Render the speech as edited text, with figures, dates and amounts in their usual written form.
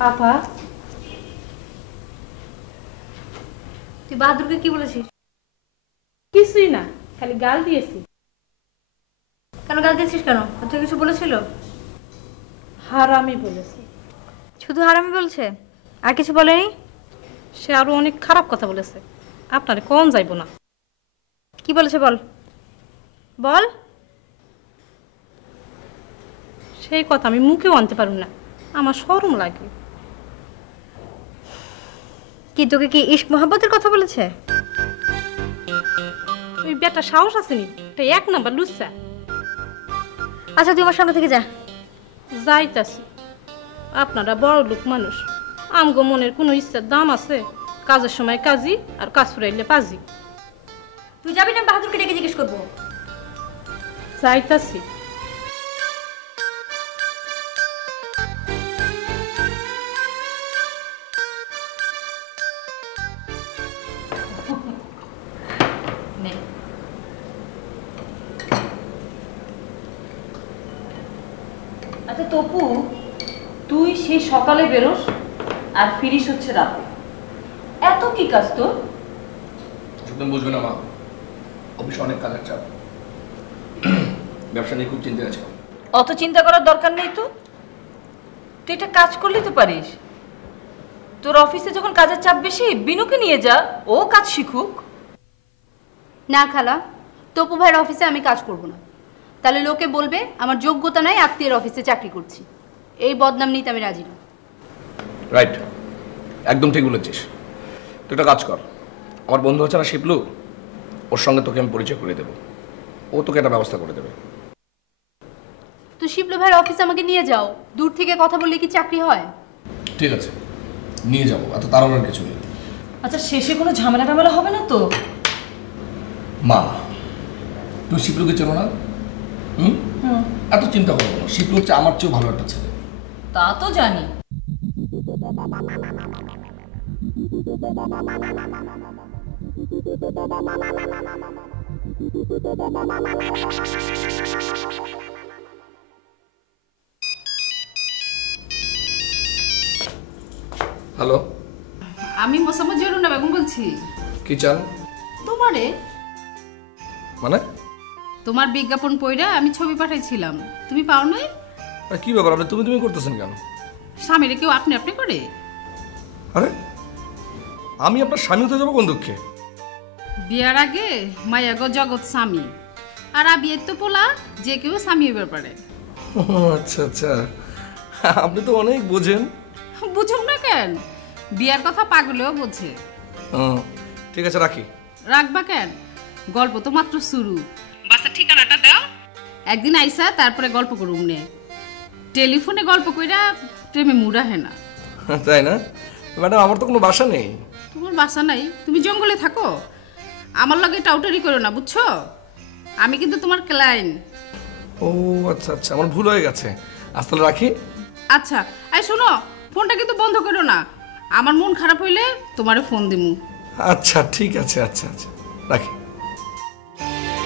আপা তুই বাহাদুরকে কি বলেছিস? কিছুই না, খালি গাল দিয়েছি। কেন গাল দিয়েছিস? কেন তুই কিছু বলেছিল? হারামি বলেছে। শুধু হারামি বলছে, আর কিছু বলেনি? সে আরো অনেক খারাপ কথা বলেছে, আপনারে কম যাইব না। কি বলেছে বল বল। সেই কথা আমি মুখেও আনতে পারুম না, আমার শরম লাগে। কি তোকে কি ইশক মোহাব্বতের কথা বলেছে? ওই বেটা সাহস আসেনি, এটা 1 নাম্বার লুচ্চা। আচ্ছা তুই আমার সামনে থেকে যা। যাইতাছি। আপনারা বড় লোক মানুষ, আমগো মনের কোনো ইচ্ছার দাম আছে? কাজের সময় কাজী আর কাজ ফুরাইলে পাজি। তুই যাবি না? বাহাদুরকে ডেকে জিজ্ঞেস করবো। যাইতাছি। আচ্ছা তপু, তুই সেই সকালে বেরোস আর ফিরিস হচ্ছে রাতে, এত কি কাজ তোর? তুমি বুঝবে না মা, অফিসে অনেক কাজের চাপ, ব্যবসা নিয়ে খুব চিন্তা আছে। অত চিন্তা করার দরকার নেই তো, তুই একটা কাজ করলেই তো পারিস। তোর অফিসে যখন কাজের চাপ বেশি, বিনুকে নিয়ে যা, ও কাজ শিখুক। না খালা, তপু ভাইয়ের অফিসে আমি কাজ করব না, তাহলে লোকে বলবে আমার যোগ্যতা নাই, আত্মীয়ের অফিসে চাকরি করছি। এই বদনাম নিতে আমি রাজি না। রাইট, একদম ঠিক বলেছিস। তুই একটা কাজ কর, আমার বন্ধু আছে না শিপলু, ওর সঙ্গে তোকে আমি পরিচয় করে দেবো, ও তোকে একটা ব্যবস্থা করে দেবে। তো শিবলু ভাইয়ের অফিসে আমাকে নিয়ে যাও, দূর থেকে কথা বললে কি চাকরি হয়? ঠিক আছে, নিয়ে যাবো, এত তাড়ানোর কিছু নেই। আচ্ছা শেষে কোনো ঝামেলা টামেলা হবে না তো? মা, তুমি শিপলুকে চেনো না? এত চিন্তা করবো না, শিপলু হচ্ছে আমার চেয়েও ভালো একটা ছেলে। তা তো জানি। হ্যালো, আমি মোসাম্মদ জরুনা বেগম বলছি। কি চান? তোমারে মানে? তোমার বিজ্ঞাপন পড়া আমি ছবি পাঠাইছিলাম, তুমি পাও নাই? কি ব্যাপার, আপনি তুমি করতেছেন কেন? স্বামীরে কেউ আপনি আপনি করে? আরে আমি আপনার স্বামী হতে যাবো কোন দুঃখে? বিয়ার আগে মায়া গো জগৎ স্বামী, আর বিয়ের তো পোলা, যে কেউ স্বামী হইবার পারে। আচ্ছা আচ্ছা, আপনি তো অনেক বোঝেন। বুঝুম না কেন, বিয়ার কথা পাগলেও বোঝে। ঠিক আছে, রাখি। রাখবা কেন, গল্প তো মাত্র শুরু। বাসার ঠিকানাটা দাও, একদিন আইসা তারপরে গল্প করুম নে। টেলিফোনে গল্প কইরা প্রেমে মুড়া হয় না। তাই না ম্যাডাম? আমার তো কোনো বাসা নেই। তোমার বাসা নাই? তুমি জঙ্গলে থাকো, আমার লগে টাউটারি করো না, বুঝছো? আমি কিন্তু তোমার ক্লায়েন্ট। ও আচ্ছা আচ্ছা, আমার ভুল হয়ে গেছে, আজ তাহলে রাখি। আচ্ছা এই শোনো, ফোনটা কিন্তু বন্ধ করো না, আমার মন খারাপ হইলে তোমারে ফোন দিমু। আচ্ছা ঠিক আছে, আচ্ছা আচ্ছা রাখি।